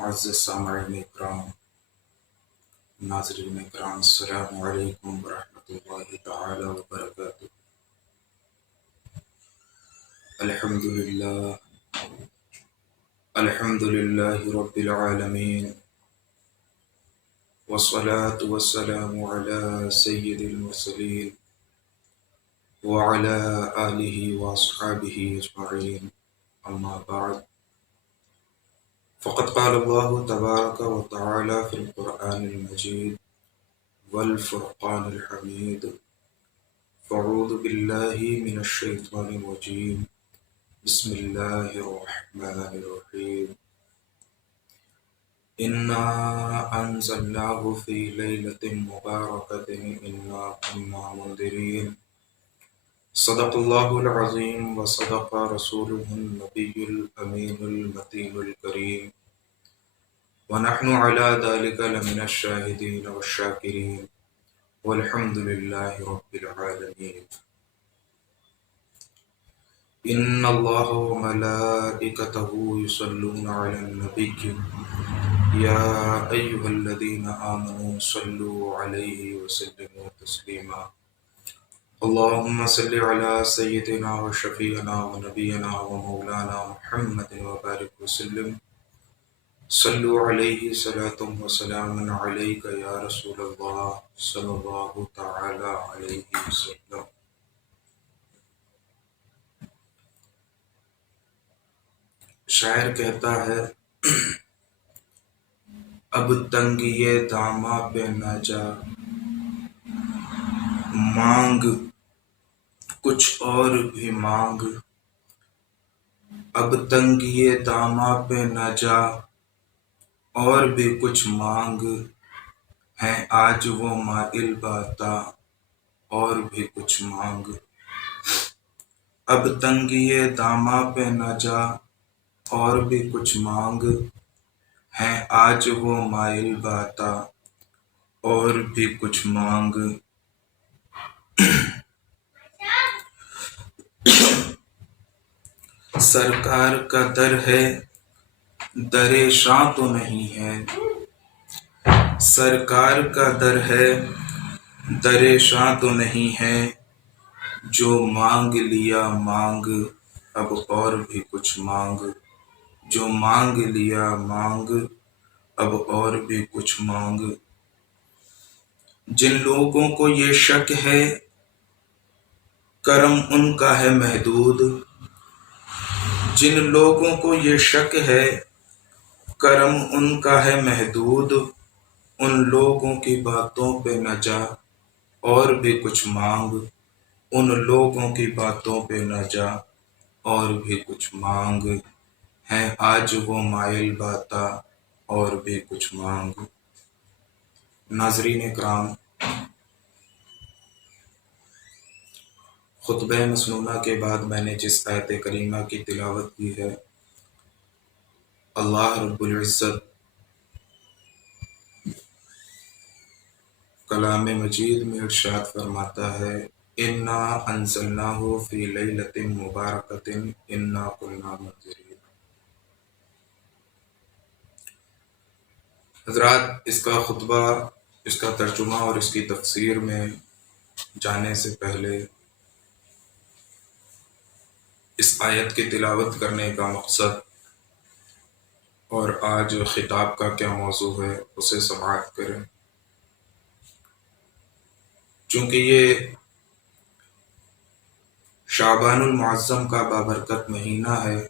معزز سامعین اکرام، ناظرین اکرام، السلام علیکم ورحمۃ اللہ تعالی وبرکاتہ۔ الحمد للہ، الحمد للہ رب العالمین، والصلاة والسلام علی سید المرسلین وعلی آلہ واصحابہ اجمعین، اما بعد، فقد قال اللہ تبارک و تعالی فی القرآن المجید والفرقان الحمید، فاعوذ باللہ من الشیطان الرجیم، بسم اللہ الرحمن الرحیم۔ انا انزلناہ فی لیلۃ مبارکۃ انا کنا منذرین، صدق اللہ العظیم وصدق رسولہ النبی الامین المتین الکریم، ونحن علی ذلک لمن الشاہدین والشاکرین، والحمد للہ رب العالمین۔ ان اللہ وملائکتہ یصلون علی النبی یا ایہا الذین آمنوا صلوا علیہ وسلموا تسلیما۔ اللہم صل علی سیدنا وشفیعنا ونبینا ومولانا محمد وبارک وسلم۔ صلوا علیہ صلاۃ وسلام علیک یا رسول اللہ صلی اللہ تعالی علیہ وسلم۔ شاعر کہتا ہے، اب تنگی داماں پہ نہ جا، مانگ کچھ اور بھی مانگ۔ اب تنگی داماں پہ نہ جا، اور بھی کچھ مانگ۔ ہیں آج وہ مائل باتا، اور بھی کچھ مانگ۔ اب تنگی داماں پہ نہ جا، اور بھی کچھ مانگ۔ ہیں آج وہ مائل باتا، اور بھی کچھ مانگ۔ سرکار کا در ہے، در شاں تو نہیں ہے۔ سرکار کا در ہے، در شاں تو نہیں ہے۔ جو مانگ لیا مانگ، اب اور بھی کچھ مانگ۔ جو مانگ لیا مانگ، اب اور بھی کچھ مانگ۔ جن لوگوں کو یہ شک ہے، کرم ان کا ہے محدود۔ جن لوگوں کو یہ شک ہے، کرم ان کا ہے محدود۔ ان لوگوں کی باتوں پہ نہ جا، اور بھی کچھ مانگ۔ ان لوگوں کی باتوں پہ نہ جا، اور بھی کچھ مانگ۔ ہیں آج وہ مائل باتا، اور بھی کچھ مانگ۔ ناظرین اکرام، خطبہ مسنونہ کے بعد میں نے جس آیت کریمہ کی تلاوت کی ہے، اللہ رب العزت کلام مجید میں ارشاد فرماتا ہے، انا انزلناہ فی لیلۃ مبارکۃ انا کنا منذرین۔ حضرات، اس کا خطبہ، اس کا ترجمہ اور اس کی تفسیر میں جانے سے پہلے اس آیت کی تلاوت کرنے کا مقصد اور آج خطاب کا کیا موضوع ہے اسے سماعت کریں۔ چونکہ یہ شعبان المعظم کا بابرکت مہینہ ہے،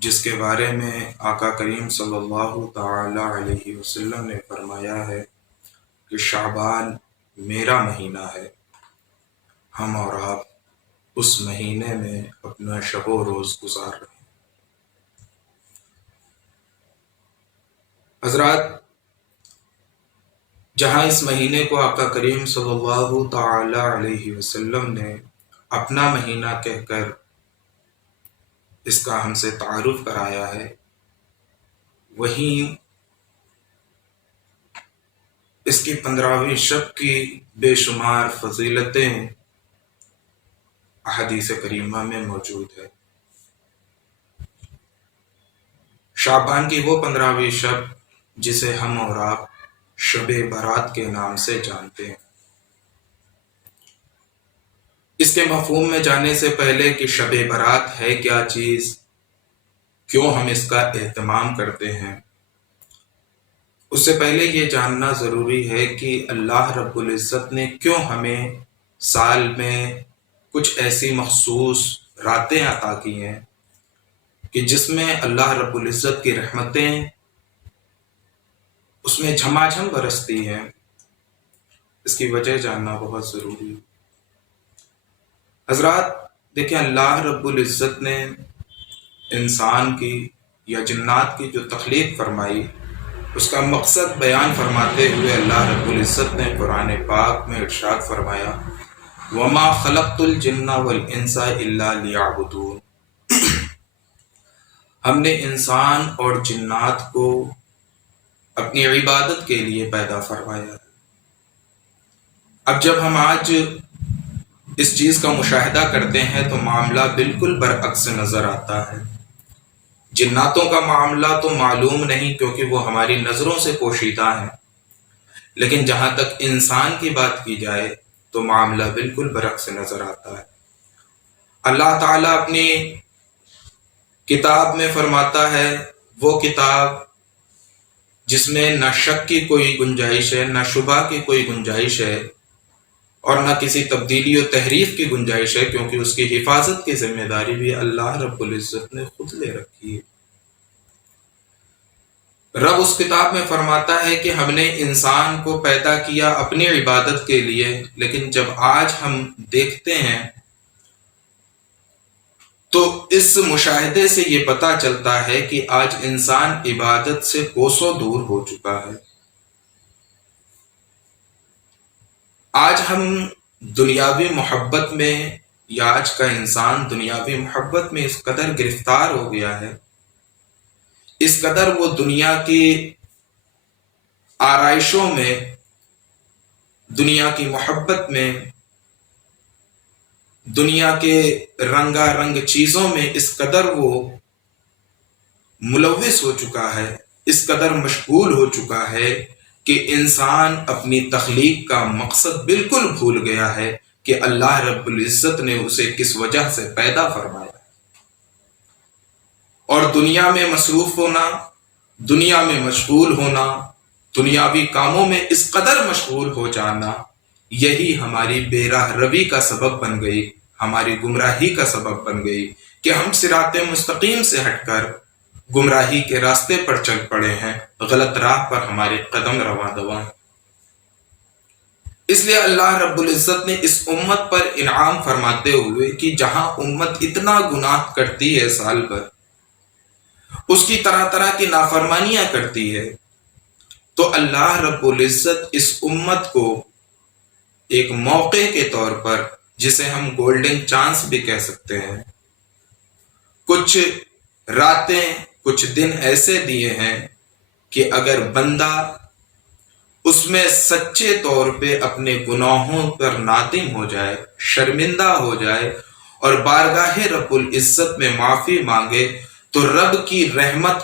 جس کے بارے میں آقا کریم صلی اللہ تعالی علیہ وسلم نے فرمایا ہے کہ شعبان میرا مہینہ ہے، ہم اور آپ اس مہینے میں اپنا شب و روز گزار رہے ہیں۔ حضرات، جہاں اس مہینے کو آقا کریم صلی اللہ تعالی علیہ وسلم نے اپنا مہینہ کہہ کر اس کا ہم سے تعارف کرایا ہے، وہیں اس کی 15ویں شب کی بے شمار فضیلتیں احادیث کریمہ میں موجود ہے۔ شعبان کی وہ 15ویں شب جسے ہم اور آپ شب برات کے نام سے جانتے ہیں۔ اس کے مفہوم میں جانے سے پہلے کہ شب برات ہے کیا چیز، کیوں ہم اس کا اہتمام کرتے ہیں، اس سے پہلے یہ جاننا ضروری ہے کہ اللہ رب العزت نے کیوں ہمیں سال میں کچھ ایسی مخصوص راتیں عطا کی ہیں کہ جس میں اللہ رب العزت کی رحمتیں اس میں جھما جھم برستی ہیں۔ اس کی وجہ جاننا بہت ضروری ہے۔ حضرات دیکھیں، اللہ رب العزت نے انسان کی یا جنات کی جو تخلیق فرمائی، اس کا مقصد بیان فرماتے ہوئے اللہ رب العزت نے قرآن پاک میں ارشاد فرمایا، وَمَا خَلَقْتُ الْجِنَّ وَالْإِنسَ إِلَّا لِيَعْبُدُونَ۔ ہم نے انسان اور جنات کو اپنی عبادت کے لیے پیدا فرمایا۔ اب جب ہم آج اس چیز کا مشاہدہ کرتے ہیں تو معاملہ بالکل برعکس نظر آتا ہے۔ جناتوں کا معاملہ تو معلوم نہیں کیونکہ وہ ہماری نظروں سے پوشیدہ ہیں، لیکن جہاں تک انسان کی بات کی جائے تو معاملہ بالکل برعکس نظر آتا ہے۔ اللہ تعالیٰ اپنی کتاب میں فرماتا ہے، وہ کتاب جس میں نہ شک کی کوئی گنجائش ہے، نہ شبہ کی کوئی گنجائش ہے، اور نہ کسی تبدیلی و تحریف کی گنجائش ہے، کیونکہ اس کی حفاظت کی ذمہ داری بھی اللہ رب العزت نے خود لے رکھی ہے۔ رب اس کتاب میں فرماتا ہے کہ ہم نے انسان کو پیدا کیا اپنی عبادت کے لیے، لیکن جب آج ہم دیکھتے ہیں تو اس مشاہدے سے یہ پتہ چلتا ہے کہ آج انسان عبادت سے کوسوں دور ہو چکا ہے۔ آج ہم دنیاوی محبت میں، یا آج کا انسان دنیاوی محبت میں اس قدر گرفتار ہو گیا ہے، اس قدر وہ دنیا کی آرائشوں میں، دنیا کی محبت میں، دنیا کے رنگا رنگ چیزوں میں اس قدر وہ ملوث ہو چکا ہے، اس قدر مشغول ہو چکا ہے کہ انسان اپنی تخلیق کا مقصد بالکل بھول گیا ہے کہ اللہ رب العزت نے اسے کس وجہ سے پیدا فرمایا۔ اور دنیا میں مصروف ہونا، دنیا میں مشغول ہونا، دنیاوی کاموں میں اس قدر مشغول ہو جانا، یہی ہماری بے راہ روی کا سبب بن گئی، ہماری گمراہی کا سبب بن گئی کہ ہم صراط مستقیم سے ہٹ کر گمراہی کے راستے پر چل پڑے ہیں، غلط راہ پر ہمارے قدم رواں دواں ہیں۔ اس لیے اللہ رب العزت نے اس امت پر انعام فرماتے ہوئے کہ جہاں امت اتنا گناہ کرتی ہے سال بھر، اس کی طرح طرح کی نافرمانیاں کرتی ہے، تو اللہ رب العزت اس امت کو ایک موقع کے طور پر، جسے ہم گولڈن چانس بھی کہہ سکتے ہیں، کچھ راتیں، کچھ دن ایسے دیے ہیں کہ اگر بندہ اس میں سچے طور پہ اپنے گناہوں پر نادم ہو جائے، شرمندہ ہو جائے اور بارگاہ رب العزت میں معافی مانگے، تو رب کی رحمت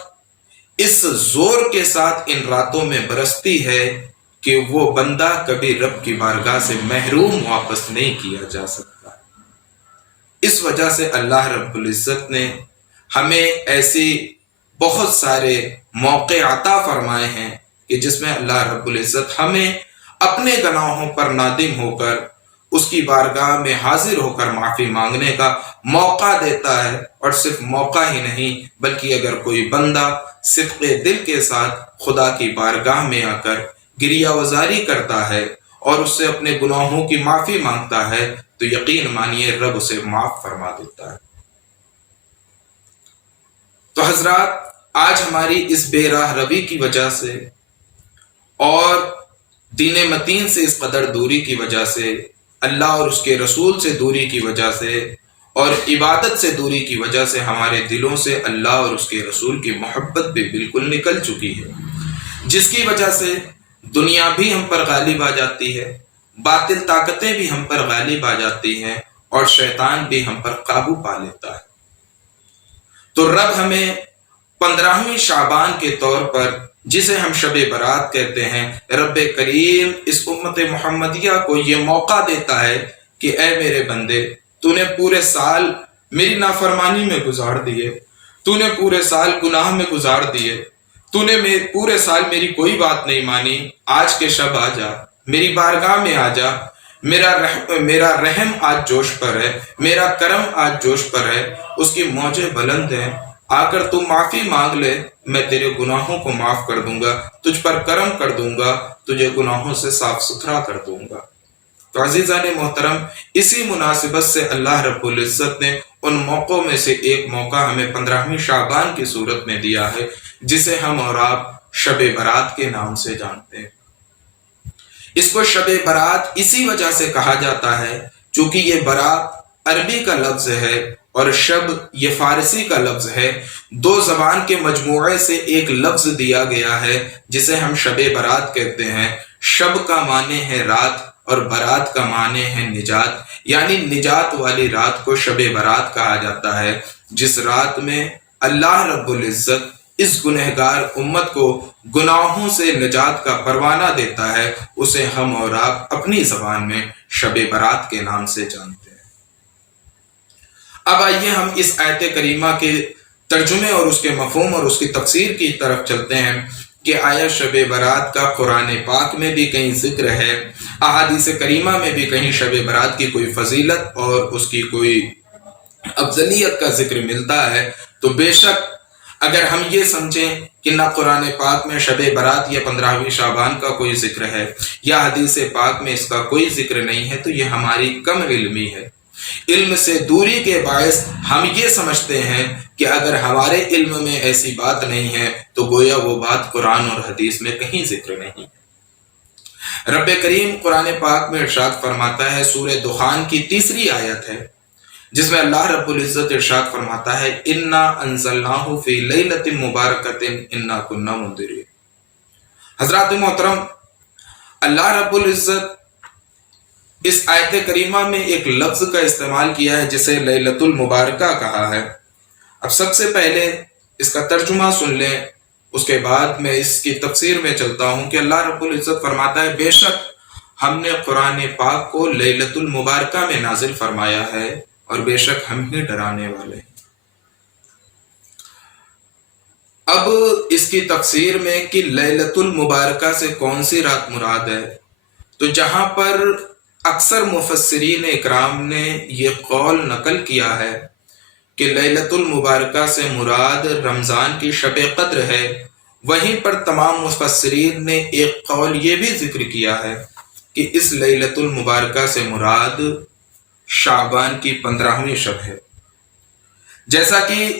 اس زور کے ساتھ ان راتوں میں برستی ہے کہ وہ بندہ کبھی رب کی بارگاہ سے محروم واپس نہیں کیا جا سکتا۔ اس وجہ سے اللہ رب العزت نے ہمیں ایسی بہت سارے موقع عطا فرمائے ہیں کہ جس میں اللہ رب العزت ہمیں اپنے گناہوں پر نادم ہو کر اس کی بارگاہ میں حاضر ہو کر معافی مانگنے کا موقع دیتا ہے، اور صرف موقع ہی نہیں بلکہ اگر کوئی بندہ صدق دل کے ساتھ خدا کی بارگاہ میں آ کر گریہ وزاری کرتا ہے اور اس سے اپنے گناہوں کی معافی مانگتا ہے تو یقین مانیے رب اسے معاف فرما دیتا ہے۔ تو حضرات، آج ہماری اس بے راہ روی کی وجہ سے اور دین متین سے اس قدر دوری کی وجہ سے، اللہ اور اس کے رسول سے دوری کی وجہ سے اور عبادت سے دوری کی وجہ سے ہمارے دلوں سے اللہ اور اس کے رسول کی محبت بھی بالکل نکل چکی ہے، جس کی وجہ سے دنیا بھی ہم پر غالب آ جاتی ہے، باطل طاقتیں بھی ہم پر غالب آ جاتی ہیں اور شیطان بھی ہم پر قابو پا لیتا ہے۔ تو رب ہمیں 15ویں شعبان کے طور پر جسے ہم شب برات کہتے ہیں، رب کریم اس امت محمدیہ کو یہ موقع دیتا ہے کہ اے میرے بندے، تو نے پورے سال میری نافرمانی میں گزار دیے، تو نے پورے سال گناہ میں گزار دیے، تو نے پورے سال میری کوئی بات نہیں مانی، آج کے شب آ جا، میری بارگاہ میں آ جا، میرا رحم آج جوش پر ہے، میرا کرم آج جوش پر ہے، اس کی موجیں بلند ہیں، آ کر تو معافی مانگ لے، میں تیرے گناہوں کو معاف کر دوں گا، تجھ پر کرم کر دوں گا، تجھے گناہوں سے صاف ستھرا کر دوں گا۔ تو عزیزان محترم، اسی مناسبت سے اللہ رب العزت نے ان موقعوں میں سے ایک موقع ہمیں 15ویں شعبان کی صورت میں دیا ہے، جسے ہم اور آپ شب برات کے نام سے جانتے ہیں۔ اس کو شب برات اسی وجہ سے کہا جاتا ہے چونکہ یہ برات عربی کا لفظ ہے اور شب یہ فارسی کا لفظ ہے، دو زبان کے مجموعے سے ایک لفظ دیا گیا ہے جسے ہم شب برات کہتے ہیں۔ شب کا معنی ہے رات اور برات کا معنی ہے نجات، یعنی نجات والی رات کو شب برات کہا جاتا ہے، جس رات میں اللہ رب العزت اس گنہگار امت کو گناہوں سے نجات کا پروانہ دیتا ہے، اسے ہم اور آپ اپنی زبان میں شب برات کے نام سے جانتے ہیں۔ اب آئیے ہم اس آیت کریمہ کے ترجمے اور اس کے مفہوم اور اس کی تفسیر کی طرف چلتے ہیں کہ آیا شب برات کا قرآن پاک میں بھی کہیں ذکر ہے، احادیث کریمہ میں بھی کہیں شب برات کی کوئی فضیلت اور اس کی کوئی افضلیت کا ذکر ملتا ہے؟ تو بے شک اگر ہم یہ سمجھیں کہ نہ قرآن پاک میں شب برات یا 15ویں شعبان کا کوئی ذکر ہے یا حدیث پاک میں اس کا کوئی ذکر نہیں ہے، تو یہ ہماری کم علمی ہے۔ علم سے دوری کے باعث ہم یہ سمجھتے ہیں کہ اگر ہمارے علم میں ایسی بات نہیں ہے تو گویا وہ بات قرآن اور حدیث میں کہیں ذکر نہیں ہے۔ رب کریم قرآن پاک میں ارشاد فرماتا ہے، سورہ دخان کی 3 آیت ہے، جس میں اللہ رب العزت ارشاد فرماتا ہے، اِنَّا أَنزَلْنَاهُ فِي لَيْلَةٍ مُبَارَكَةٍ إِنَّا كُنَّا مُنذِرِينَ۔ حضرات محترم، اللہ رب العزت اس آیت کریمہ میں ایک لفظ کا استعمال کیا ہے جسے لیلۃ المبارکہ کہا ہے۔ اب سب سے پہلے اس کا ترجمہ سن لیں، اس کے بعد میں اس کی تفسیر میں چلتا ہوں کہ اللہ رب العزت فرماتا ہے، بے شک ہم نے قرآن پاک کو لیلۃ المبارکہ میں نازل فرمایا ہے اور بے شک ہم ہی ڈرانے والے ہیں۔ اب اس کی تفسیر میں کہ لیلۃ المبارکہ سے کون سی رات مراد ہے، تو جہاں پر اکثر مفسرین اکرام نے یہ قول نقل کیا ہے کہ لیلۃ المبارکہ سے مراد رمضان کی شب قدر ہے، وہیں پر تمام مفسرین نے ایک قول یہ بھی ذکر کیا ہے کہ اس لیلۃ المبارکہ سے مراد شعبان کی 15ویں شب ہے۔ جیسا کہ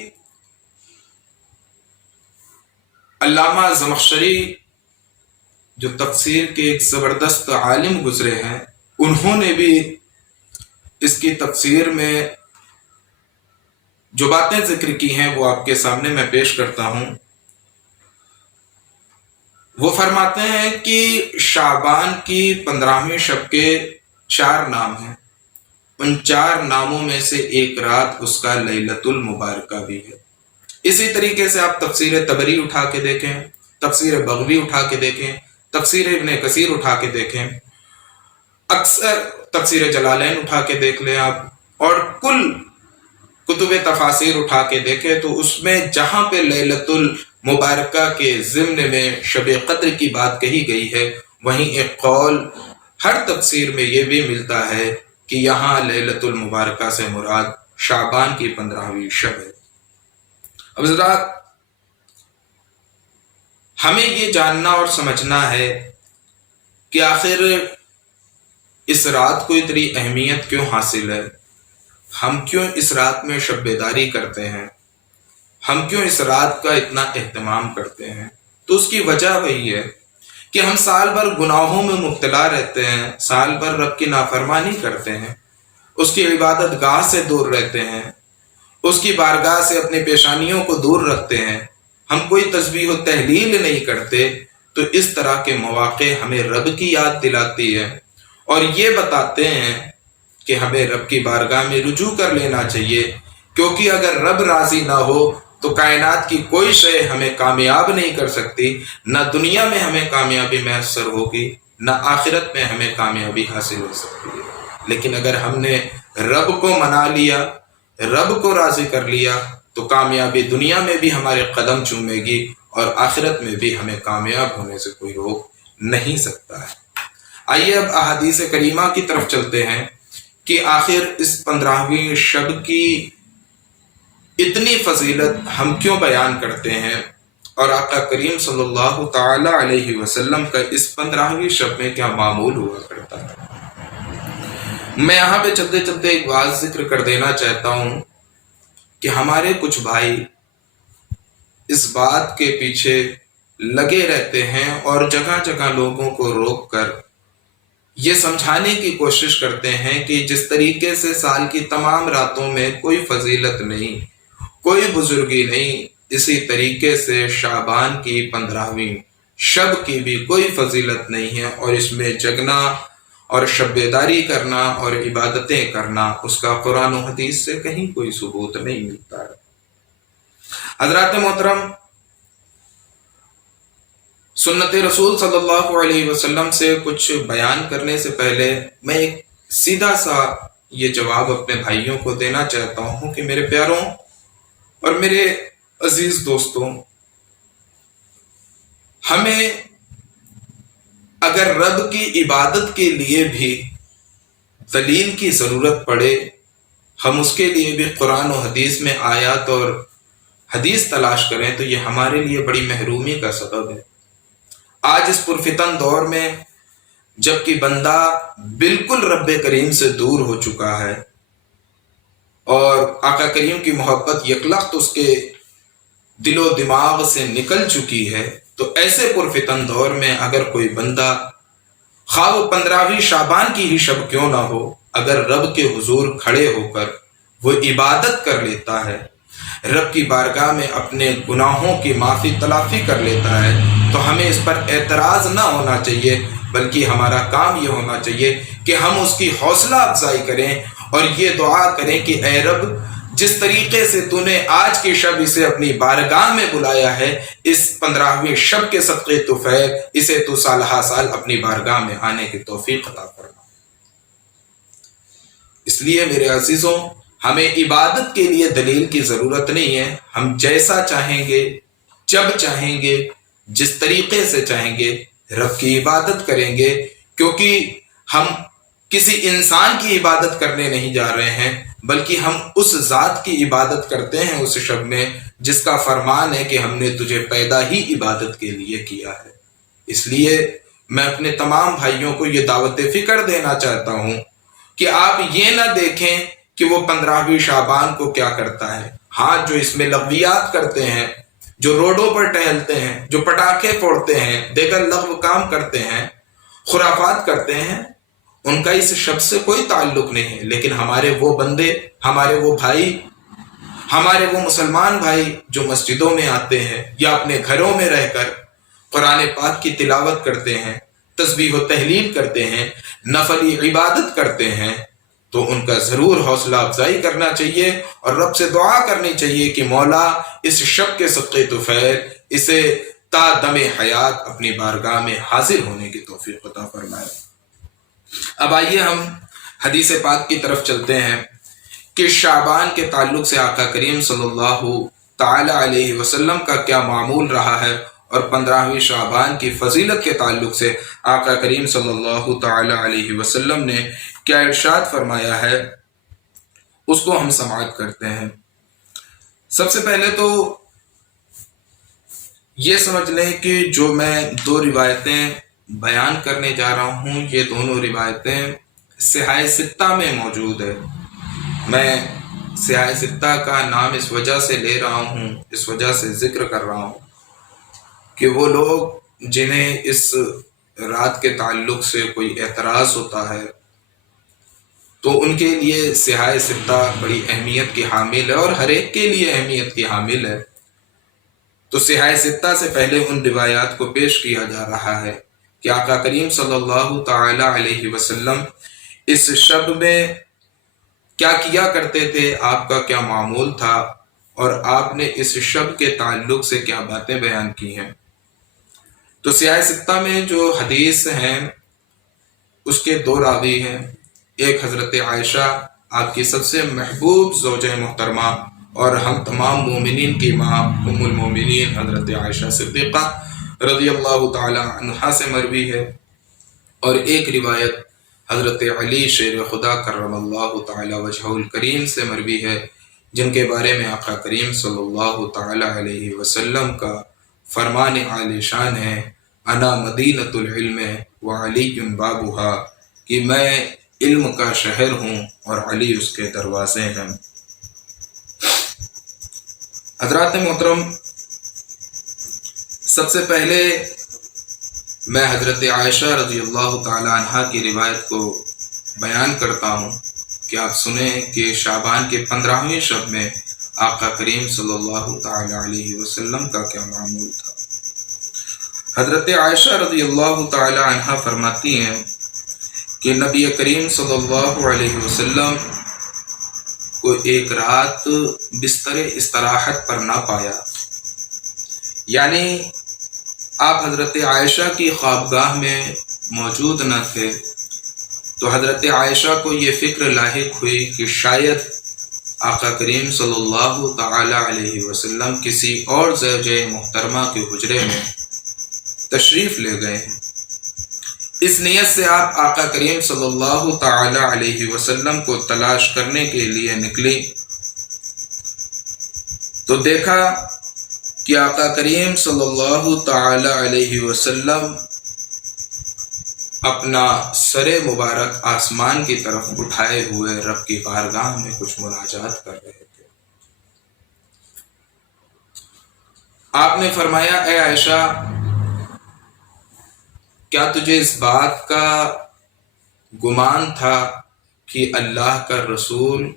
علامہ زمخشری جو تفسیر کے ایک زبردست عالم گزرے ہیں، انہوں نے بھی اس کی تفسیر میں جو باتیں ذکر کی ہیں وہ آپ کے سامنے میں پیش کرتا ہوں۔ وہ فرماتے ہیں کہ شعبان کی 15ویں شب کے 4 نام ہیں، ان 4 ناموں میں سے ایک رات اس کا لیلۃ المبارکہ بھی ہے۔ اسی طریقے سے آپ تفسیر طبری اٹھا کے دیکھیں، تفسیر بغوی اٹھا کے دیکھیں، تفسیر ابن کثیر اٹھا کے دیکھیں، اکثر تفسیر جلالین اٹھا کے دیکھ لیں آپ، اور کل کتب تفاسیر اٹھا کے دیکھیں تو اس میں جہاں پہ لیلۃ المبارکہ کے ضمن میں شب قدر کی بات کہی گئی ہے، وہیں ایک قول ہر تفسیر میں یہ بھی ملتا ہے کہ یہاں لیلۃ المبارکہ سے مراد شعبان کی 15ویں شب ہے۔ اب حضرات، ہمیں یہ جاننا اور سمجھنا ہے کہ آخر اس رات کو اتنی اہمیت کیوں حاصل ہے، ہم کیوں اس رات میں شب بیداری کرتے ہیں، ہم کیوں اس رات کا اتنا اہتمام کرتے ہیں؟ تو اس کی وجہ وہی ہے کہ ہم سال بھر گناہوں میں مبتلا رہتے ہیں، سال بھر رب کی نافرمانی کرتے ہیں، اس کی عبادت گاہ سے دور رہتے ہیں، اس کی بارگاہ سے اپنی پیشانیوں کو دور رکھتے ہیں، ہم کوئی تسبیح و تحلیل نہیں کرتے، تو اس طرح کے مواقع ہمیں رب کی یاد دلاتی ہے اور یہ بتاتے ہیں کہ ہمیں رب کی بارگاہ میں رجوع کر لینا چاہیے، کیونکہ اگر رب راضی نہ ہو تو کائنات کی کوئی شے ہمیں کامیاب نہیں کر سکتی، نہ دنیا میں ہمیں کامیابی میسر ہوگی، نہ آخرت میں ہمیں کامیابی حاصل ہو سکتی ہے۔ لیکن اگر ہم نے رب کو منا لیا، رب کو راضی کر لیا، تو کامیابی دنیا میں بھی ہمارے قدم چومے گی اور آخرت میں بھی ہمیں کامیاب ہونے سے کوئی روک نہیں سکتا ہے۔ آئیے اب احادیث کریمہ کی طرف چلتے ہیں کہ آخر اس 15ویں شب کی اتنی فضیلت ہم کیوں بیان کرتے ہیں، اور آقا کریم صلی اللہ تعالی علیہ وسلم کا اس 15ویں شب میں کیا معمول ہوا کرتا ہے۔ میں یہاں پہ چلتے چلتے ایک بات ذکر کر دینا چاہتا ہوں کہ ہمارے کچھ بھائی اس بات کے پیچھے لگے رہتے ہیں اور جگہ جگہ لوگوں کو روک کر یہ سمجھانے کی کوشش کرتے ہیں کہ جس طریقے سے سال کی تمام راتوں میں کوئی فضیلت نہیں، کوئی بزرگی نہیں، اسی طریقے سے شعبان کی 15ویں شب کی بھی کوئی فضیلت نہیں ہے، اور اس میں جگنا اور شب بیداری کرنا اور عبادتیں کرنا اس کا قرآن و حدیث سے کہیں کوئی ثبوت نہیں ملتا ہے۔ حضرات محترم، سنت رسول صلی اللہ علیہ وسلم سے کچھ بیان کرنے سے پہلے میں ایک سیدھا سا یہ جواب اپنے بھائیوں کو دینا چاہتا ہوں کہ میرے پیاروں اور میرے عزیز دوستوں، ہمیں اگر رب کی عبادت کے لیے بھی دلیل کی ضرورت پڑے، ہم اس کے لیے بھی قرآن و حدیث میں آیات اور حدیث تلاش کریں، تو یہ ہمارے لیے بڑی محرومی کا سبب ہے۔ آج اس پرفتن دور میں جب کہ بندہ بالکل رب کریم سے دور ہو چکا ہے اور آقا کریم کی محبت یکلخت اس کے دل و دماغ سے نکل چکی ہے، تو ایسے پرفتن دور میں اگر کوئی بندہ خواہ وہ 15ویں شعبان کی ہی شب کیوں نہ ہو، اگر رب کے حضور کھڑے ہو کر وہ عبادت کر لیتا ہے، رب کی بارگاہ میں اپنے گناہوں کی معافی تلافی کر لیتا ہے، تو ہمیں اس پر اعتراض نہ ہونا چاہیے، بلکہ ہمارا کام یہ ہونا چاہیے کہ ہم اس کی حوصلہ افزائی کریں اور یہ دعا کریں کہ اے رب، جس طریقے سے تو نے آج کی شب اسے اپنی بارگاہ میں بلایا ہے، اس 15ویں شب کے صدقے طفیل اسے تو سالہ سال اپنی بارگاہ میں آنے کی توفیق عطا فرما۔ اس لیے میرے عزیزوں، ہمیں عبادت کے لیے دلیل کی ضرورت نہیں ہے، ہم جیسا چاہیں گے، جب چاہیں گے، جس طریقے سے چاہیں گے رب کی عبادت کریں گے، کیونکہ ہم کسی انسان کی عبادت کرنے نہیں جا رہے ہیں، بلکہ ہم اس ذات کی عبادت کرتے ہیں اس شب میں جس کا فرمان ہے کہ ہم نے تجھے پیدا ہی عبادت کے لیے کیا ہے۔ اس لیے میں اپنے تمام بھائیوں کو یہ دعوت فکر دینا چاہتا ہوں کہ آپ یہ نہ دیکھیں کہ وہ 15ویں شعبان کو کیا کرتا ہے۔ ہاں، جو اس میں لغویات کرتے ہیں، جو روڈوں پر ٹہلتے ہیں، جو پٹاخے پھوڑتے ہیں، دیگر لغو کام کرتے ہیں، خرافات کرتے ہیں، ان کا اس شب سے کوئی تعلق نہیں ہے۔ لیکن ہمارے وہ بندے، ہمارے وہ بھائی، ہمارے وہ مسلمان بھائی جو مسجدوں میں آتے ہیں یا اپنے گھروں میں رہ کر قرآن پاک کی تلاوت کرتے ہیں، تسبیح و تحلیل کرتے ہیں، نفلی عبادت کرتے ہیں، تو ان کا ضرور حوصلہ افزائی کرنا چاہیے اور رب سے دعا کرنی چاہیے کہ مولا اس شب کے صدقے طفیل اسے تا دم حیات اپنی بارگاہ میں حاضر ہونے کی توفیق عطا فرمائے۔ اب آئیے ہم حدیث پاک کی طرف چلتے ہیں کہ شعبان کے تعلق سے آقا کریم صلی اللہ تعالی علیہ وسلم کا کیا معمول رہا ہے، اور 15ویں شعبان کی فضیلت کے تعلق سے آقا کریم صلی اللہ تعالی علیہ وسلم نے کیا ارشاد فرمایا ہے، اس کو ہم سماعت کرتے ہیں۔ سب سے پہلے تو یہ سمجھ لیں کہ جو میں 2 روایتیں بیان کرنے جا رہا ہوں، یہ دونوں روایتیں صحاح ستہ میں موجود ہے۔ میں صحاح ستہ کا نام اس وجہ سے لے رہا ہوں، اس وجہ سے ذکر کر رہا ہوں کہ وہ لوگ جنہیں اس رات کے تعلق سے کوئی اعتراض ہوتا ہے، تو ان کے لیے صحاح ستہ بڑی اہمیت کی حامل ہے اور ہر ایک کے لیے اہمیت کی حامل ہے۔ تو صحاح ستہ سے پہلے ان روایات کو پیش کیا جا رہا ہے کہ آقا کریم صلی اللہ تعالی علیہ وسلم اس شب میں کیا کیا کرتے تھے، آپ کا کیا معمول تھا، اور آپ نے اس شب کے تعلق سے کیا باتیں بیان کی ہیں۔ تو سیاہ ستہ میں جو حدیث ہیں اس کے دو راوی ہیں، ایک حضرت عائشہ آپ کی سب سے محبوب زوجہ محترمہ اور ہم تمام مومنین کی ماں ام المومنین حضرت عائشہ صدیقہ رضی اللہ تعالی عنہا سے مروی ہے، اور ایک روایت حضرت علی شیر خدا کرم اللہ تعالی وجہہ الکریم سے مروی ہے، جن کے بارے میں آقا کریم صلی اللہ تعالی علیہ وسلم کا فرمان عالی شان ہے، انا مدینۃ العلم وعلی بابھا، کہ میں علم کا شہر ہوں اور علی اس کے دروازے ہیں۔ حضرات محترم، سب سے پہلے میں حضرت عائشہ رضی اللہ تعالی عنہا کی روایت کو بیان کرتا ہوں کہ آپ سنیں کہ شعبان کے 15ویں شب میں آقا کریم صلی اللہ تعالی علیہ وسلم کا کیا معمول تھا۔ حضرت عائشہ رضی اللہ تعالی عنہا فرماتی ہیں کہ نبی کریم صلی اللہ علیہ وسلم کو ایک رات بستر استراحت پر نہ پایا، یعنی آپ حضرت عائشہ کی خوابگاہ میں موجود نہ تھے، تو حضرت عائشہ کو یہ فکر لاحق ہوئی کہ شاید آقا کریم صلی اللہ تعالی علیہ وسلم کسی اور زوجہ محترمہ کے حجرے میں تشریف لے گئے ہیں۔ اس نیت سے آپ آقا کریم صلی اللہ تعالی علیہ وسلم کو تلاش کرنے کے لیے نکلی، تو دیکھا کہ آقا کریم صلی اللہ تعالی علیہ وسلم اپنا سر مبارک آسمان کی طرف اٹھائے ہوئے رب کی بارگاہ میں کچھ مناجات کر رہے تھے۔ آپ نے فرمایا، اے عائشہ، کیا تجھے اس بات کا گمان تھا کہ اللہ کا رسول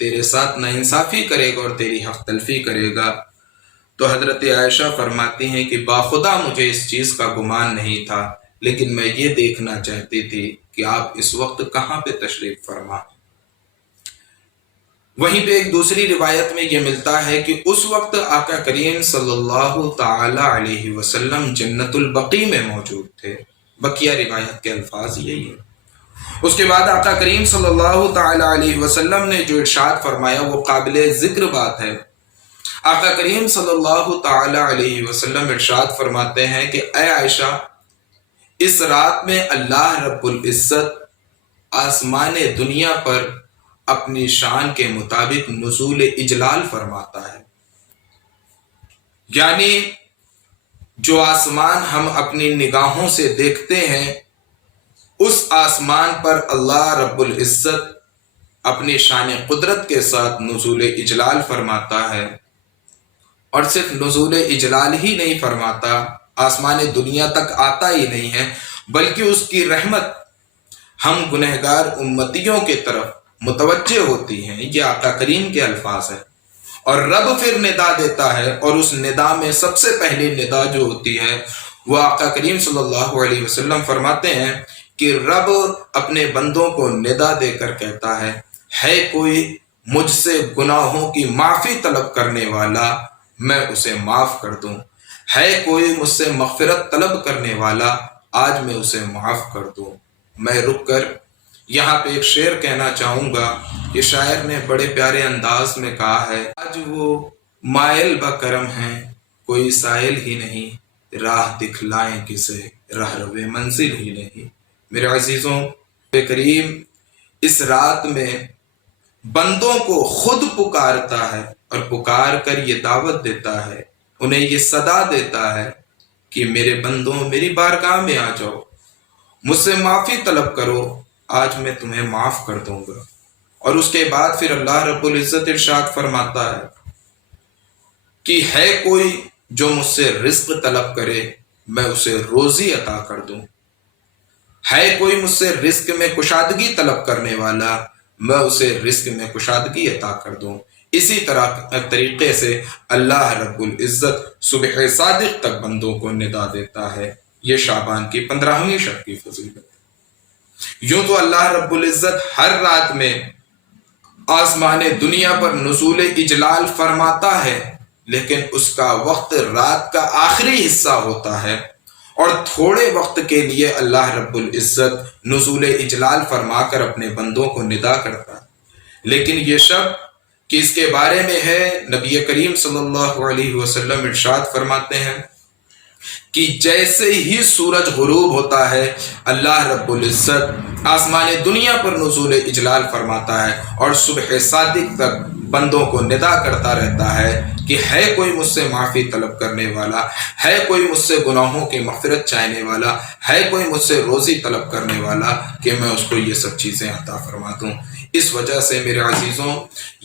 تیرے ساتھ ناانصافی کرے گا اور تیری حق تلفی کرے گا؟ تو حضرت عائشہ فرماتی ہیں کہ باخدا مجھے اس چیز کا گمان نہیں تھا، لیکن میں یہ دیکھنا چاہتی تھی کہ آپ اس وقت کہاں پہ تشریف فرما۔ وہیں پہ ایک دوسری روایت میں یہ ملتا ہے کہ اس وقت آقا کریم صلی اللہ تعالی علیہ وسلم جنت البقیع میں موجود تھے۔ بقیہ روایت کے الفاظ یہی ہیں۔ اس کے بعد آقا کریم صلی اللہ تعالی علیہ وسلم نے جو ارشاد فرمایا وہ قابل ذکر بات ہے۔ آقا کریم صلی اللہ تعالی علیہ وسلم ارشاد فرماتے ہیں کہ اے عائشہ، اس رات میں اللہ رب العزت آسمان دنیا پر اپنی شان کے مطابق نزول اجلال فرماتا ہے، یعنی جو آسمان ہم اپنی نگاہوں سے دیکھتے ہیں، اس آسمان پر اللہ رب العزت اپنی شان قدرت کے ساتھ نزول اجلال فرماتا ہے، اور صرف نزول اجلال ہی نہیں فرماتا، آسمان دنیا تک آتا ہی نہیں ہے، بلکہ اس کی رحمت ہم گنہگار امتیوں کے طرف متوجہ ہوتی ہیں۔ یہ آقا کریم کے الفاظ ہیں، اور رب پھر ندا دیتا ہے، اور اس ندا میں سب سے پہلی ندا جو ہوتی ہے وہ آقا کریم صلی اللہ علیہ وسلم فرماتے ہیں کہ رب اپنے بندوں کو ندا دے کر کہتا ہے کوئی مجھ سے گناہوں کی معافی طلب کرنے والا، میں اسے معاف کر دوں، ہے کوئی مجھ سے مغفرت طلب کرنے والا، آج میں اسے معاف کر دوں۔ میں رک کر یہاں پہ ایک شعر کہنا چاہوں گا کہ شاعر نے بڑے پیارے انداز میں کہا ہے، آج وہ مائل بکرم ہیں کوئی سائل ہی نہیں، راہ دکھلائیں کسے راہ رو منزل ہی نہیں۔ میرے عزیزوں، کریم اس رات میں بندوں کو خود پکارتا ہے، اور پکار کر یہ دعوت دیتا ہے، انہیں یہ صدا دیتا ہے کہ میرے بندوں میری بارگاہ میں آ جاؤ، مجھ سے معافی طلب کرو، آج میں تمہیں معاف کر دوں گا۔ اور اس کے بعد پھر اللہ رب العزت ارشاد فرماتا ہے کہ ہے کوئی جو مجھ سے رزق طلب کرے، میں اسے روزی عطا کر دوں، ہے کوئی مجھ سے رزق میں کشادگی طلب کرنے والا، میں اسے رزق میں کشادگی عطا کر دوں۔ اسی طریقے سے اللہ رب العزت صبح صادق تک بندوں کو ندا دیتا ہے۔ یہ شعبان کی 15ویں شب کی فضیلت ہے۔ یوں تو اللہ رب العزت ہر رات میں آسمان دنیا پر نزول اجلال فرماتا ہے، لیکن اس کا وقت رات کا آخری حصہ ہوتا ہے، اور تھوڑے وقت کے لیے اللہ رب العزت نزول اجلال فرما کر اپنے بندوں کو ندا کرتا ہے۔ لیکن یہ شب کہ اس کے بارے میں ہے، نبی کریم صلی اللہ علیہ وسلم ارشاد فرماتے ہیں کہ جیسے ہی سورج غروب ہوتا ہے اللہ رب العزت آسمان دنیا پر نزول اجلال فرماتا ہے، اور صبح صادق تک بندوں کو ندا کرتا رہتا ہے کہ ہے کوئی مجھ سے معافی طلب کرنے والا، ہے کوئی مجھ سے گناہوں کی مغفرت چاہنے والا، ہے کوئی مجھ سے روزی طلب کرنے والا کہ میں اس کو یہ سب چیزیں عطا فرما دوں۔ اس وجہ سے میرے عزیزوں،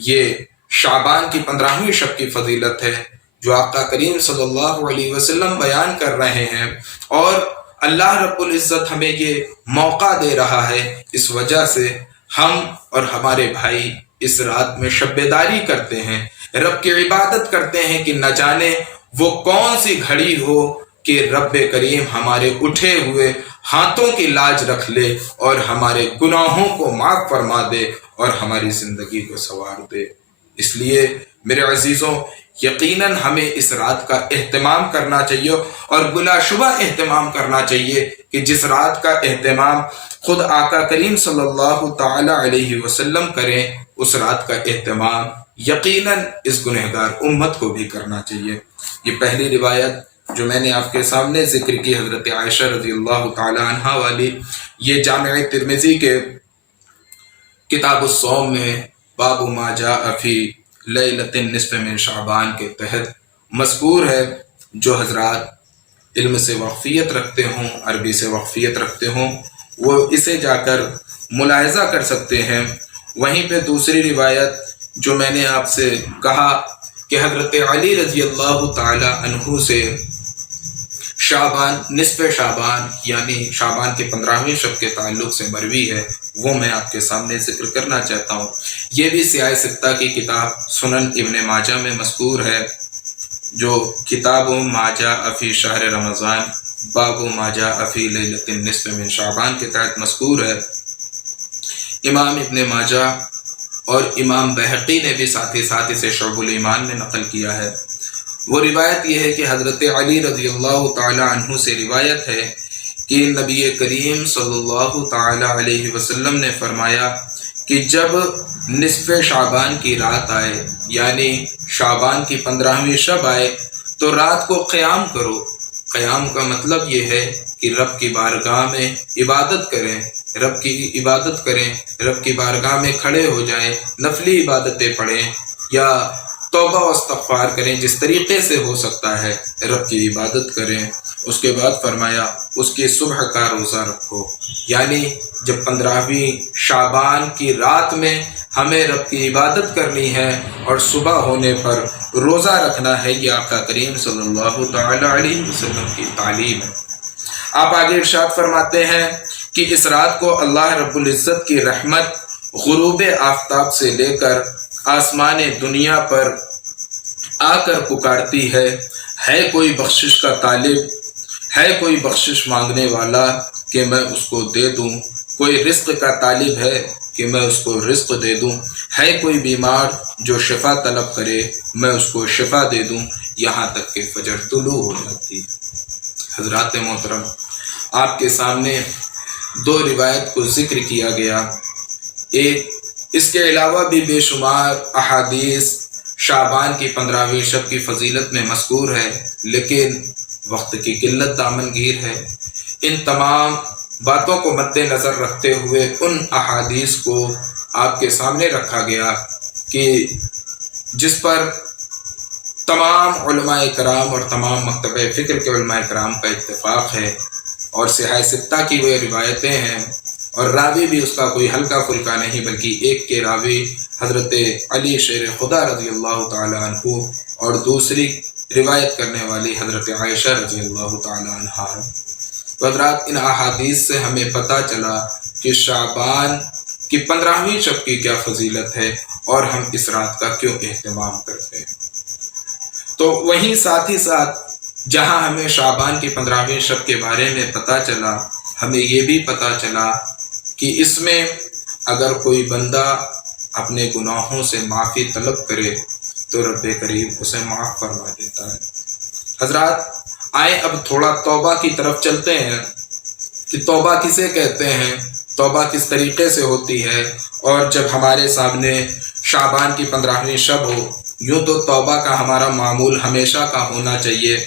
یہ شعبان کی 15ویں شب کی فضیلت ہے جو آقا کریم صلی اللہ علیہ وسلم بیان کر رہے ہیں، اور اللہ رب العزت ہمیں یہ موقع دے رہا ہے۔ اس وجہ سے ہم اور ہمارے بھائی اس رات میں شب بیداری کرتے ہیں، رب کی عبادت کرتے ہیں کہ نہ جانے وہ کون سی گھڑی ہو کہ رب کریم ہمارے اٹھے ہوئے ہاتھوں کی لاج رکھ لے اور ہمارے گناہوں کو معاف فرما دے اور ہماری زندگی کو سنوار دے۔ اس لیے میرے عزیزوں، یقیناً ہمیں اس رات کا اہتمام کرنا چاہیے، اور بلا شبہ اہتمام کرنا چاہیے کہ جس رات کا اہتمام خود آقا کریم صلی اللہ تعالی علیہ وسلم کریں، اس رات کا اہتمام یقیناً اس گنہگار امت کو بھی کرنا چاہیے۔ یہ پہلی روایت جو میں نے آپ کے سامنے ذکر کی حضرت عائشہ رضی اللہ تعالی عنہا والی، یہ جامع ترمذی کے کتاب الصوم میں باب ما جاء فی لیلۃ النصف من شعبان کے تحت مذکور ہے۔ جو حضرات علم سے واقفیت رکھتے ہوں، عربی سے واقفیت رکھتے ہوں، وہ اسے جا کر ملاحظہ کر سکتے ہیں۔ وہیں پہ دوسری روایت جو میں نے آپ سے کہا کہ حضرت علی رضی اللہ تعالی عنہ سے شعبان، نصف شعبان یعنی شعبان کے 15ویں شب کے تعلق سے مروی ہے، وہ میں آپ کے سامنے ذکر کرنا چاہتا ہوں۔ یہ بھی سیاہ ستہ کی کتاب سنن ابن ماجہ میں مذکور ہے، جو کتاب ما جاء فی شہر رمضان باب ما جاء فی لیلۃ النصف من شعبان کے تحت مذکور ہے۔ امام ابن ماجہ اور امام بہقی نے بھی ساتھ ہی ساتھ اسے شعب الایمان میں نقل کیا ہے۔ وہ روایت یہ ہے کہ حضرت علی رضی اللہ تعالی عنہ سے روایت ہے کہ نبی کریم صلی اللہ تعالی علیہ وسلم نے فرمایا کہ جب نصف شعبان کی رات آئے، یعنی شعبان کی 15ویں شب آئے، تو رات کو قیام کرو۔ قیام کا مطلب یہ ہے کہ رب کی بارگاہ میں عبادت کریں، رب کی عبادت کریں، رب کی بارگاہ میں کھڑے ہو جائیں، نفلی عبادتیں پڑھیں یا توبہ و استغفار کریں، جس طریقے سے ہو سکتا ہے رب کی عبادت کریں۔ اس کے بعد فرمایا اس کی صبح کا روزہ رکھو، یعنی جب 15ویں شعبان کی رات میں ہمیں رب کی عبادت کرنی ہے اور صبح ہونے پر روزہ رکھنا ہے، یہ آقا کریم صلی اللہ تعالی علیہ وسلم کی تعلیم ہے۔ آپ آگے ارشاد فرماتے ہیں کہ اس رات کو اللہ رب العزت کی رحمت غروب آفتاب سے لے کر آسمان دنیا پر آ کر پکارتی ہے کوئی بخشش کا طالب، ہے کوئی بخشش مانگنے والا کہ میں اس کو دے دوں، کوئی رزق کا طالب ہے کہ میں اس کو رزق دے دوں، ہے کوئی بیمار جو شفا طلب کرے میں اس کو شفا دے دوں، یہاں تک کہ فجر طلوع ہو جاتی ہے۔ حضرات محترم، آپ کے سامنے دو روایت کو ذکر کیا گیا، ایک اس کے علاوہ بھی بے شمار احادیث شعبان کی 15ویں شب کی فضیلت میں مذکور ہے، لیکن وقت کی قلت دامنگیر ہے۔ ان تمام باتوں کو مد نظر رکھتے ہوئے ان احادیث کو آپ کے سامنے رکھا گیا کہ جس پر تمام علماء کرام اور تمام مکتبہ فکر کے علماء کرام کا اتفاق ہے، اور سیاہ ستہ کی وہ روایتیں ہیں، اور راوی بھی اس کا کوئی ہلکا پھلکا نہیں، بلکہ ایک کے راوی حضرت علی شیر خدا رضی اللہ تعالی عنہ اور دوسری روایت کرنے والی حضرت عائشہ رضی اللہ تعالی عنہا ہے۔ تو حضرات، ان احادیث سے ہمیں پتہ چلا کہ شعبان کی 15ویں شب کی کیا فضیلت ہے اور ہم اس رات کا کیوں اہتمام کرتے ہیں۔ تو وہیں ساتھ ہی ساتھ جہاں ہمیں شعبان کی 15ویں شب کے بارے میں پتہ چلا، ہمیں یہ بھی پتہ چلا کہ اس میں اگر کوئی بندہ اپنے گناہوں سے معافی طلب کرے تو رب کریم اسے معاف فرما دیتا ہے۔ حضرات آئیں اب تھوڑا توبہ کی طرف چلتے ہیں کہ توبہ کسے کہتے ہیں، توبہ کس طریقے سے ہوتی ہے، اور جب ہمارے سامنے شعبان کی 15ویں شب ہو، یوں تو توبہ کا ہمارا معمول ہمیشہ کا ہونا چاہیے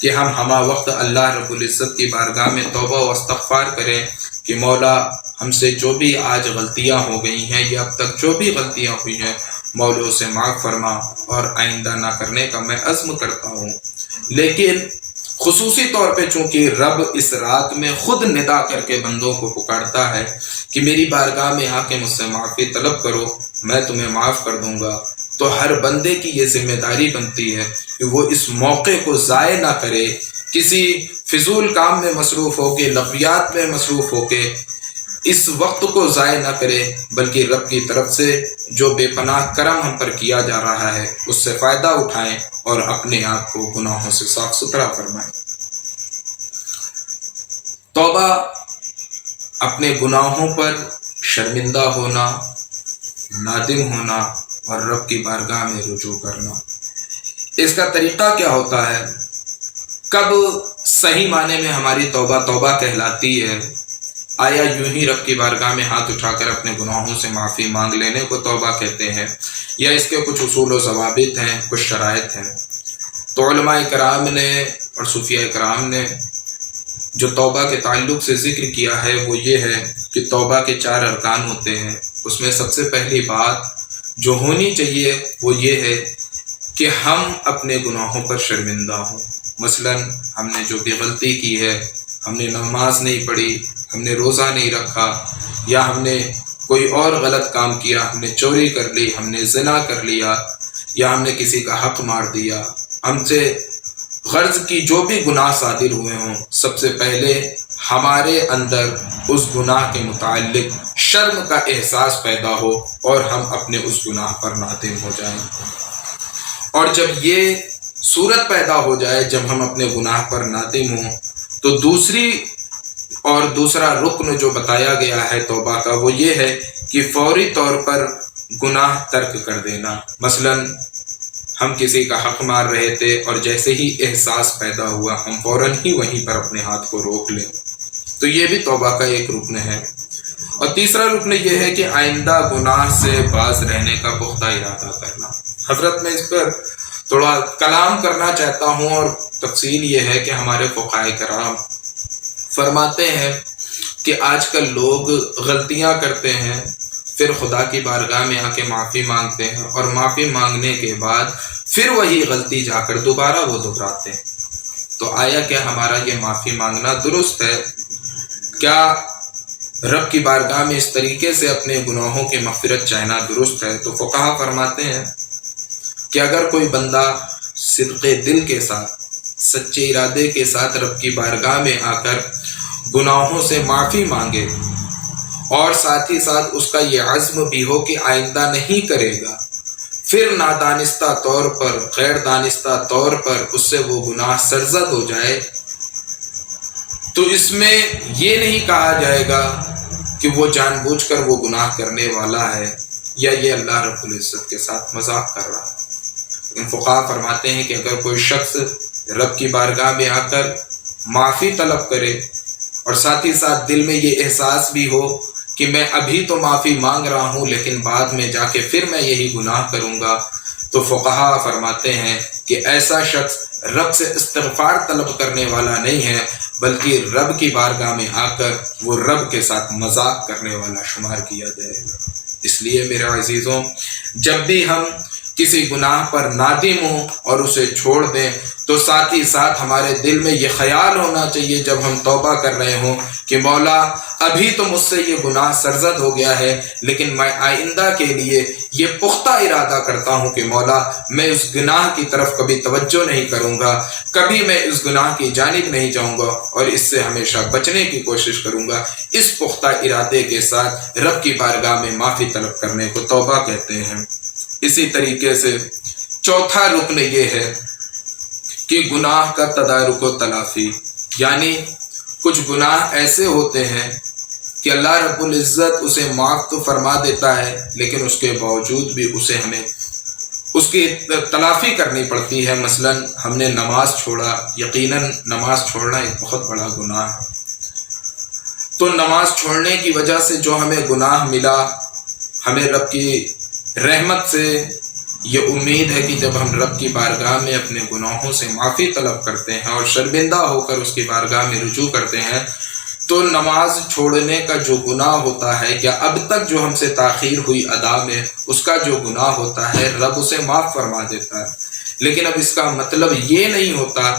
کہ ہم ہمہ وقت اللہ رب العزت کی بارگاہ میں توبہ و استغفار کریں کہ مولا ہم سے جو بھی آج غلطیاں ہو گئی ہیں یا اب تک جو بھی غلطیاں ہوئی ہیں مولا اسے معاف فرما اور آئندہ نہ کرنے کا میں عزم کرتا ہوں۔ لیکن خصوصی طور پہ چونکہ رب اس رات میں خود ندا کر کے بندوں کو پکارتا ہے کہ میری بارگاہ میں آ کے مجھ سے معافی طلب کرو، میں تمہیں معاف کر دوں گا، تو ہر بندے کی یہ ذمہ داری بنتی ہے کہ وہ اس موقع کو ضائع نہ کرے، کسی فضول کام میں مصروف ہو کے، لغویات میں مصروف ہو کے اس وقت کو ضائع نہ کرے، بلکہ رب کی طرف سے جو بے پناہ کرم ہم پر کیا جا رہا ہے اس سے فائدہ اٹھائیں اور اپنے آپ کو گناہوں سے صاف ستھرا فرمائیں۔ توبہ اپنے گناہوں پر شرمندہ ہونا، نادم ہونا اور رب کی بارگاہ میں رجوع کرنا۔ اس کا طریقہ کیا ہوتا ہے؟ کب صحیح معنی میں ہماری توبہ توبہ کہلاتی ہے؟ آیا یوں ہی رب کی بارگاہ میں ہاتھ اٹھا کر اپنے گناہوں سے معافی مانگ لینے کو توبہ کہتے ہیں، یا اس کے کچھ اصول و ضوابط ہیں، کچھ شرائط ہیں؟ تو علماء کرام نے اور صوفیاء کرام نے جو توبہ کے تعلق سے ذکر کیا ہے وہ یہ ہے کہ توبہ کے 4 ارکان ہوتے ہیں۔ اس میں سب سے پہلی بات جو ہونی چاہیے وہ یہ ہے کہ ہم اپنے گناہوں پر شرمندہ ہوں۔ مثلا ہم نے جو بھی غلطی کی ہے، ہم نے نماز نہیں پڑھی، ہم نے روزہ نہیں رکھا، یا ہم نے کوئی اور غلط کام کیا، ہم نے چوری کر لی، ہم نے زنا کر لیا، یا ہم نے کسی کا حق مار دیا، ہم سے غرض کی جو بھی گناہ صادر ہوئے ہوں، سب سے پہلے ہمارے اندر اس گناہ کے متعلق شرم کا احساس پیدا ہو اور ہم اپنے اس گناہ پر نادم ہو جائیں۔ اور جب یہ صورت پیدا ہو جائے، جب ہم اپنے گناہ پر نادم ہوں، تو دوسرا رکن جو بتایا گیا ہے توبہ کا وہ یہ ہے کہ فوری طور پر گناہ ترک کر دینا۔ مثلا ہم کسی کا حق مار رہے تھے اور جیسے ہی احساس پیدا ہوا ہم فوراً ہی وہیں پر اپنے ہاتھ کو روک لیں، تو یہ بھی توبہ کا ایک رکن ہے۔ اور تیسرا رکن یہ ہے کہ آئندہ گناہ سے باز رہنے کا پختہ ارادہ کرنا۔ حضرت میں اس پر تھوڑا کلام کرنا چاہتا ہوں، اور تفصیل یہ ہے کہ ہمارے فقہائے کرام فرماتے ہیں کہ آج کل لوگ غلطیاں کرتے ہیں، پھر خدا کی بارگاہ میں آ کے معافی مانگتے ہیں، اور معافی مانگنے کے بعد پھر وہی غلطی جا کر دوبارہ وہ دہراتے ہیں۔ تو آیا کیا ہمارا یہ معافی مانگنا درست ہے؟ کیا رب کی بارگاہ میں اس طریقے سے اپنے گناہوں کی مغفرت چاہنا درست ہے؟ تو فقہا فرماتے ہیں کہ اگر کوئی بندہ صدق دل کے ساتھ، سچے ارادے کے ساتھ رب کی بارگاہ میں آ کر گناہوں سے معافی مانگے، اور ساتھ ہی ساتھ اس کا یہ عزم بھی ہو کہ آئندہ نہیں کرے گا، پھر نادانستہ طور پر، غیر دانستہ طور پر اس سے وہ گناہ سرزد ہو جائے، تو اس میں یہ نہیں کہا جائے گا کہ وہ جان بوجھ کر وہ گناہ کرنے والا ہے یا یہ اللہ رب العزت کے ساتھ مذاق کر رہا ہے۔ ان فقہا فرماتے ہیں کہ اگر کوئی شخص رب کی بارگاہ میں آ کر معافی طلب کرے اور ساتھ ہی ساتھ دل میں یہ احساس بھی ہو کہ میں ابھی تو معافی مانگ رہا ہوں لیکن بعد میں جا کے پھر میں یہی گناہ کروں گا، تو فقہا فرماتے ہیں کہ ایسا شخص رب سے استغفار طلب کرنے والا نہیں ہے، بلکہ رب کی بارگاہ میں آ کر وہ رب کے ساتھ مذاق کرنے والا شمار کیا جائے گا۔ اس لیے میرے عزیزوں، جب بھی ہم کسی گناہ پر نادم ہوں اور اسے چھوڑ دیں تو ساتھ ہی ساتھ ہمارے دل میں یہ خیال ہونا چاہیے جب ہم توبہ کر رہے ہوں کہ مولا ابھی تو مجھ سے یہ گناہ سرزد ہو گیا ہے، لیکن میں آئندہ کے لیے یہ پختہ ارادہ کرتا ہوں کہ مولا میں اس گناہ کی طرف کبھی توجہ نہیں کروں گا، کبھی میں اس گناہ کی جانب نہیں جاؤں گا اور اس سے ہمیشہ بچنے کی کوشش کروں گا۔ اس پختہ ارادے کے ساتھ رب کی بارگاہ میں معافی طلب کرنے کو توبہ کہتے ہیں۔ اسی طریقے سے چوتھا رکن یہ ہے کہ گناہ کا تدارک و تلافی، یعنی کچھ گناہ ایسے ہوتے ہیں کہ اللہ رب العزت اسے معاف تو فرما دیتا ہے، لیکن اس کے باوجود بھی اسے ہمیں اس کی تلافی کرنی پڑتی ہے۔ مثلا ہم نے نماز چھوڑا، یقیناً نماز چھوڑنا ایک بہت بڑا گناہ ہے، تو نماز چھوڑنے کی وجہ سے جو ہمیں گناہ ملا، ہمیں رب کی رحمت سے یہ امید ہے کہ جب ہم رب کی بارگاہ میں اپنے گناہوں سے معافی طلب کرتے ہیں اور شرمندہ ہو کر اس کی بارگاہ میں رجوع کرتے ہیں، تو نماز چھوڑنے کا جو گناہ ہوتا ہے یا اب تک جو ہم سے تاخیر ہوئی ادا میں اس کا جو گناہ ہوتا ہے، رب اسے معاف فرما دیتا ہے۔ لیکن اب اس کا مطلب یہ نہیں ہوتا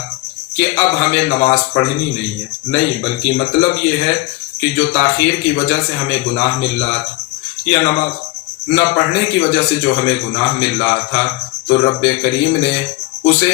کہ اب ہمیں نماز پڑھنی نہیں ہے، نہیں، بلکہ مطلب یہ ہے کہ جو تاخیر کی وجہ سے ہمیں گناہ مل رہا تھا یا نماز نہ پڑھنے کی وجہ سے جو ہمیں گناہ مل رہا تھا، تو رب کریم نے اسے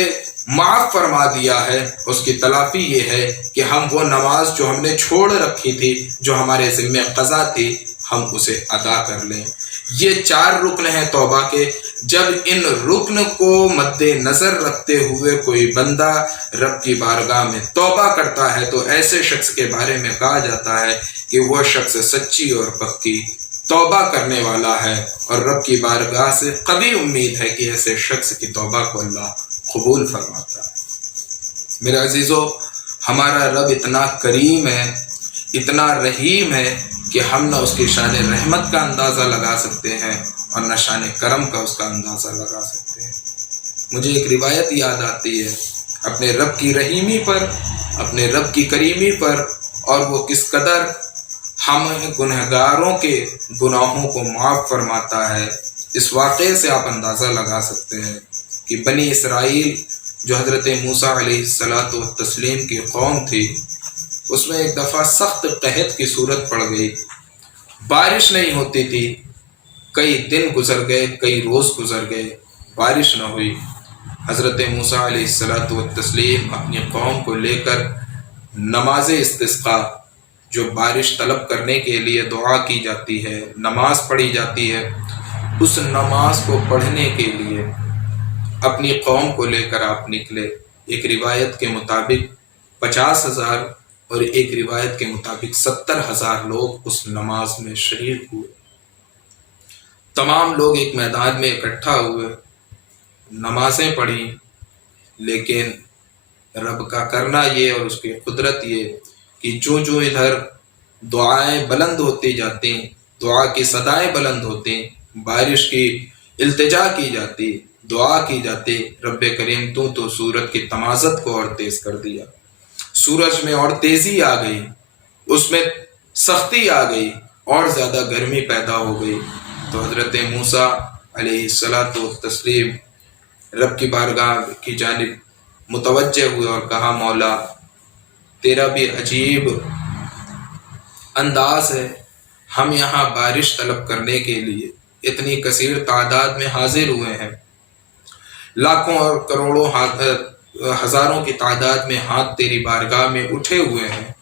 معاف فرما دیا ہے۔ اس کی تلافی یہ ہے کہ ہم وہ نماز جو ہم نے چھوڑ رکھی تھی، جو ہمارے ذمہ قضا تھی، ہم اسے ادا کر لیں۔ یہ 4 رکن ہیں توبہ کے۔ جب ان رکن کو مد نظر رکھتے ہوئے کوئی بندہ رب کی بارگاہ میں توبہ کرتا ہے، تو ایسے شخص کے بارے میں کہا جاتا ہے کہ وہ شخص سچی اور پکی توبہ کرنے والا ہے، اور رب کی بارگاہ سے قوی امید ہے کہ ایسے شخص کی توبہ کو اللہ قبول فرماتا ہے۔ میرے عزیزو، ہمارا رب اتنا کریم ہے، اتنا رحیم ہے کہ ہم نہ اس کی شان رحمت کا اندازہ لگا سکتے ہیں اور نہ شان کرم کا اس کا اندازہ لگا سکتے ہیں۔ مجھے ایک روایت یاد آتی ہے اپنے رب کی رحیمی پر، اپنے رب کی کریمی پر، اور وہ کس قدر ہم گنہگاروں کے گناہوں کو معاف فرماتا ہے۔ اس واقعے سے آپ اندازہ لگا سکتے ہیں کہ بنی اسرائیل جو حضرت موسیٰ علیہ السلام کی قوم تھی، اس میں ایک دفعہ سخت قحط کی صورت پڑ گئی، بارش نہیں ہوتی تھی، کئی دن گزر گئے، کئی روز گزر گئے، بارش نہ ہوئی۔ حضرت موسیٰ علیہ السلام اپنی قوم کو لے کر نماز استسقاء، جو بارش طلب کرنے کے لیے دعا کی جاتی ہے، نماز پڑھی جاتی ہے، اس نماز کو پڑھنے کے لیے اپنی قوم کو لے کر آپ نکلے۔ ایک روایت کے مطابق 50,000 اور ایک روایت کے مطابق 70,000 لوگ اس نماز میں شریک ہوئے۔ تمام لوگ ایک میدان میں اکٹھا ہوئے، نمازیں پڑھی، لیکن رب کا کرنا یہ اور اس کی قدرت یہ کہ جو ادھر دعائیں بلند ہوتی جاتی، دعا کی صدائیں بلند ہوتی، بارش کی التجا کی جاتی، دعا کی جاتی، رب کریم تو سورج کی تمازت کو اور تیز کر دیا، سورج میں اور تیزی آ گئی، اس میں سختی آ گئی، اور زیادہ گرمی پیدا ہو گئی۔ تو حضرت موسیٰ علیہ السلام رب کی بارگاہ کی جانب متوجہ ہوئے اور کہا، مولا تیرا بھی عجیب انداز ہے، ہم یہاں بارش طلب کرنے کے لیے اتنی کثیر تعداد میں حاضر ہوئے ہیں، لاکھوں اور کروڑوں ہزاروں کی تعداد میں ہاتھ تیری بارگاہ میں اٹھے ہوئے ہیں،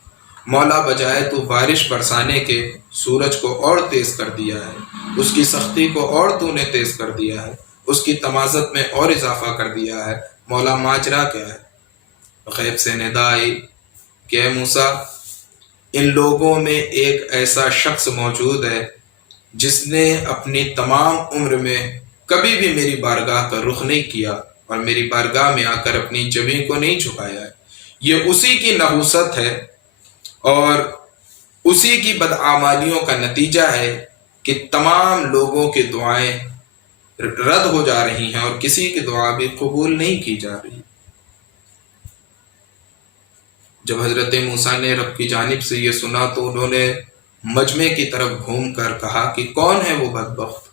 مولا بجائے تو بارش برسانے کے سورج کو اور تیز کر دیا ہے، اس کی سختی کو اور تو نے تیز کر دیا ہے، اس کی تمازت میں اور اضافہ کر دیا ہے، مولا ماجرا کیا ہے؟ غیب سے ندا آئی کہ اے موسیٰ، ان لوگوں میں ایک ایسا شخص موجود ہے جس نے اپنی تمام عمر میں کبھی بھی میری بارگاہ کا رخ نہیں کیا اور میری بارگاہ میں آ کر اپنی جبین کو نہیں جھکایا ہے، یہ اسی کی نحوست ہے اور اسی کی بدعمالیوں کا نتیجہ ہے کہ تمام لوگوں کی دعائیں رد ہو جا رہی ہیں اور کسی کی دعا بھی قبول نہیں کی جا رہی۔ جب حضرت موسیٰ نے رب کی جانب سے یہ سنا تو انہوں نے مجمع کی طرف گھوم کر کہا کہ کون ہے وہ بدبخت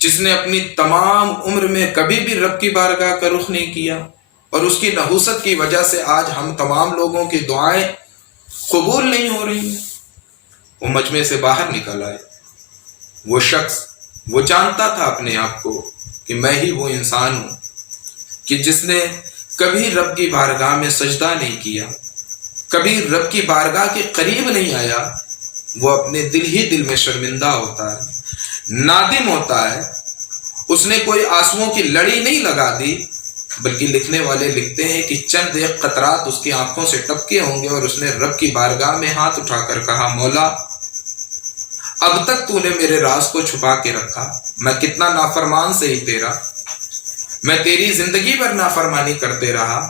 جس نے اپنی تمام عمر میں کبھی بھی رب کی بارگاہ کا رخ نہیں کیا، اور اس کی نحوست کی وجہ سے آج ہم تمام لوگوں کی دعائیں قبول نہیں ہو رہی ہیں۔ وہ مجمع سے باہر نکل آئے۔ وہ شخص، وہ جانتا تھا اپنے آپ کو کہ میں ہی وہ انسان ہوں کہ جس نے کبھی رب کی بارگاہ میں سجدہ نہیں کیا، کبھی رب کی بارگاہ کے قریب نہیں آیا۔ وہ اپنے دل ہی دل میں شرمندہ ہوتا ہے، نادم ہوتا ہے۔ اس نے کوئی آنسوؤں کی لڑی نہیں لگا دی بلکہ لکھنے والے لکھتے ہیں کہ چند ایک قطرات اس کی آنکھوں سے ٹپکے ہوں گے اور اس نے رب کی بارگاہ میں ہاتھ اٹھا کر کہا، مولا اب تک تو نے میرے راز کو چھپا کے رکھا، میں کتنا نافرمان سے ہی تیرا، میں تیری زندگی بھر نافرمانی کرتے رہا،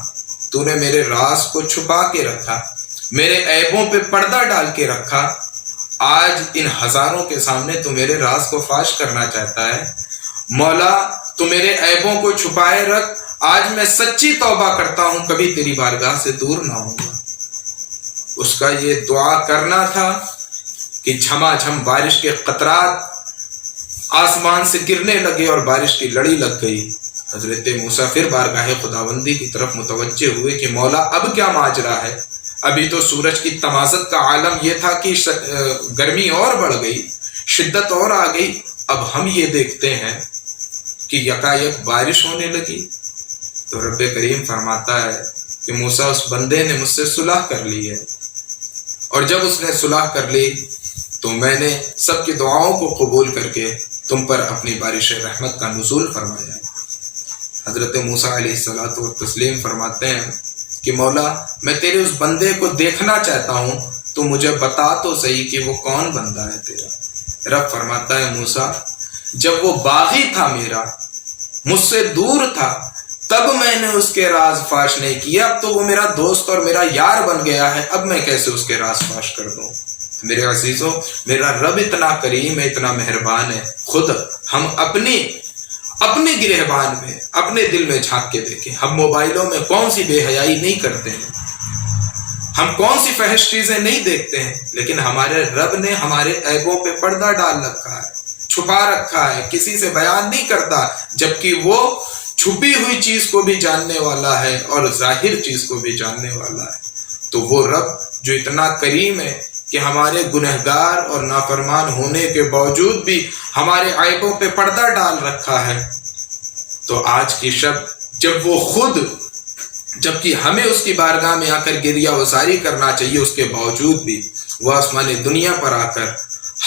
تو نے میرے راز کو چھپا کے رکھا، میرے عیبوں پہ پردہ ڈال کے رکھا، آج ان ہزاروں کے سامنے تو میرے راز کو فاش کرنا چاہتا ہے۔ مولا تو میرے عیبوں کو چھپائے رکھ، آج میں سچی توبہ کرتا ہوں، کبھی تیری بارگاہ سے دور نہ ہوں گا۔ اس کا یہ دعا کرنا تھا کہ جھما جھم بارش کے قطرات آسمان سے گرنے لگے اور بارش کی لڑی لگ گئی۔ حضرت موسیٰ پھر بارگاہ خداوندی کی طرف متوجہ ہوئے کہ مولا اب کیا ماجرا ہے؟ ابھی تو سورج کی تمازت کا عالم یہ تھا کہ گرمی اور بڑھ گئی، شدت اور آ گئی، اب ہم یہ دیکھتے ہیں کہ یکایک بارش ہونے لگی۔ تو رب کریم فرماتا ہے کہ موسیٰ اس بندے نے مجھ سے صلح کر لی ہے، اور جب اس نے صلح کر لی تو میں نے سب کی دعاؤں کو قبول کر کے تم پر اپنی بارش رحمت کا نزول فرمایا۔ حضرت موسیٰ علیہ الصلوۃ والتسلیم فرماتے ہیں کہ مولا میں تیرے اس بندے کو دیکھنا چاہتا ہوں، تو مجھے بتا تو صحیح کہ وہ کون بندہ ہے تیرا۔ رب فرماتا ہے موسیٰ جب وہ باغی تھا میرا، مجھ سے دور تھا، تب میں نے اس کے راز فاش نہیں کیا، اب تو وہ میرا دوست اور میرا یار بن گیا ہے، اب میں کیسے اس کے راز فاش کر دوں۔ میرے عزیزوں، میرا رب اتنا کریم ہے، اتنا مہربان ہے، خود ہم اپنے گرہبان میں، اپنے دل میں جھانک کے دیکھیں، ہم موبائلوں میں کون سی بے حیائی نہیں کرتے ہیں، ہم کون سی فحش چیزیں نہیں دیکھتے ہیں، لیکن ہمارے رب نے ہمارے عیبوں پہ پردہ ڈال رکھا ہے، چھپا رکھا ہے، کسی سے بیان نہیں کرتا، جبکہ وہ چھپی ہوئی چیز کو بھی جاننے والا ہے اور ظاہر چیز کو بھی جاننے والا ہے۔ تو وہ رب جو اتنا کریم ہے کہ ہمارے گنہگار اور نافرمان ہونے کے باوجود بھی ہمارے عیبوں پہ پردہ ڈال رکھا ہے، تو آج کی شب جب وہ خود، جبکہ ہمیں اس کی بارگاہ میں آ کر گریہ وزاری کرنا چاہیے، اس کے باوجود بھی وہ آسمان دنیا پر آ کر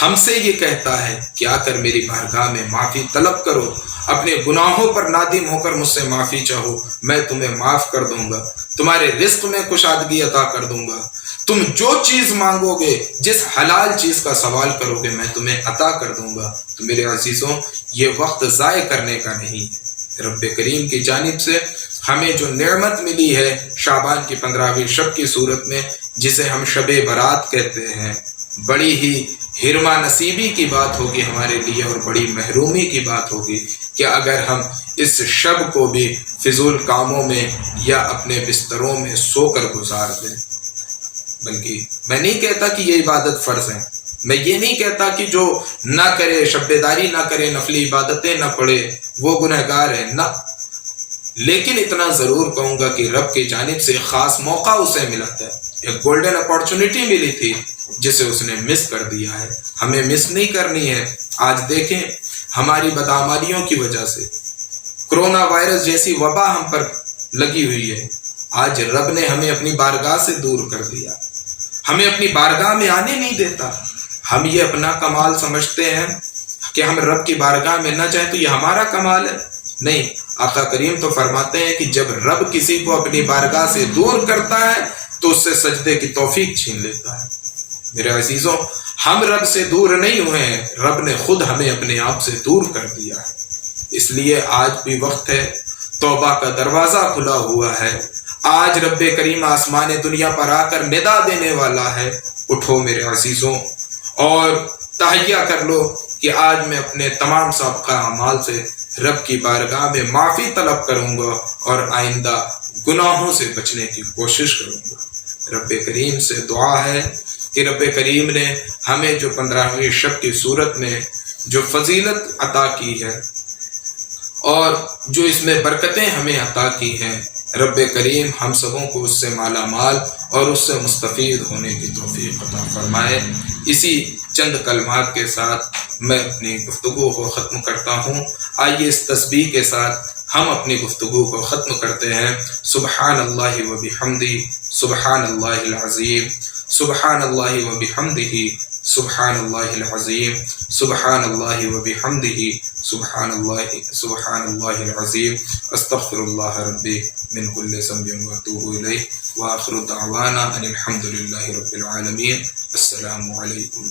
ہم سے یہ کہتا ہے کہ آ کر میری بارگاہ میں معافی طلب کرو، اپنے گناہوں پر نادم ہو کر مجھ سے معافی چاہو، میں تمہیں معاف کر دوں گا، تمہارے رزق میں کشادگی عطا کر دوں گا، تم جو چیز مانگو گے، جس حلال چیز کا سوال کرو گے، میں تمہیں عطا کر دوں گا۔ تو میرے عزیزوں، یہ وقت ضائع کرنے کا نہیں ہے۔ رب کریم کی جانب سے ہمیں جو نعمت ملی ہے شعبان کی 15ویں شب کی صورت میں، جسے ہم شب برات کہتے ہیں، بڑی ہی حرمہ نصیبی کی بات ہوگی ہمارے لیے، اور بڑی محرومی کی بات ہوگی کہ اگر ہم اس شب کو بھی فضول کاموں میں یا اپنے بستروں میں سو کر گزار دیں۔ بلکہ میں نہیں کہتا کہ یہ عبادت فرض ہے، میں یہ نہیں کہتا کہ جو نہ کرے، شب بیداری نہ کرے، نفلی عبادتیں نہ پڑھے، وہ گنہگار ہے، نہ، لیکن اتنا ضرور کہوں گا کہ رب کی جانب سے خاص موقع اسے ملا ہے، ایک گولڈن اپارچونٹی ملی تھی جسے اس نے مس کر دیا ہے، ہمیں مس نہیں کرنی ہے۔ آج دیکھیں ہماری بدعمالیوں کی وجہ سے کرونا وائرس جیسی وبا ہم پر لگی ہوئی ہے، آج رب نے ہمیں اپنی بارگاہ سے دور کر دیا، ہمیں اپنی بارگاہ میں آنے نہیں دیتا۔ ہم یہ اپنا کمال سمجھتے ہیں کہ ہم رب کی بارگاہ میں نہ جائیں تو یہ ہمارا کمال ہے، نہیں، آقا کریم تو فرماتے ہیں کہ جب رب کسی کو اپنی بارگاہ سے دور کرتا ہے تو اس سے سجدے کی توفیق چھین لیتا ہے۔ میرے عزیزوں، ہم رب سے دور نہیں ہوئے ہیں، رب نے خود ہمیں اپنے آپ سے دور کر دیا ہے۔ اس لیے آج بھی وقت ہے، توبہ کا دروازہ کھلا ہوا ہے، آج رب کریم آسمان دنیا پر آ کر ندا دینے والا ہے، اٹھو میرے عزیزوں اور تہیہ کر لو کہ آج میں اپنے تمام سابقہ اعمال سے رب کی بارگاہ میں معافی طلب کروں گا اور آئندہ گناہوں سے بچنے کی کوشش کروں گا۔ رب کریم سے دعا ہے کہ رب کریم نے ہمیں جو 15ویں شب کی صورت میں جو فضیلت عطا کی ہے اور جو اس میں برکتیں ہمیں عطا کی ہیں، رب کریم ہم سبوں کو اس سے مالا مال اور اس سے مستفید ہونے کی توفیق عطا فرمائے۔ اسی چند کلمات کے ساتھ میں اپنی گفتگو کو ختم کرتا ہوں۔ آئیے اس تسبیح کے ساتھ ہم اپنی گفتگو کو ختم کرتے ہیں۔ سبحان اللہ و بحمدہ، سبحان اللہ العظیم، سبحان اللہ و بحمدہ، سبحان اللہ العظیم، سبحان اللہ و بحمدہ، سبحان اللہ العظیم، استغفر اللہ ربی من کل ذنب واتوب الیہ، وآخر دعوانا ان الحمد للہ رب العالمین۔ السلام علیکم۔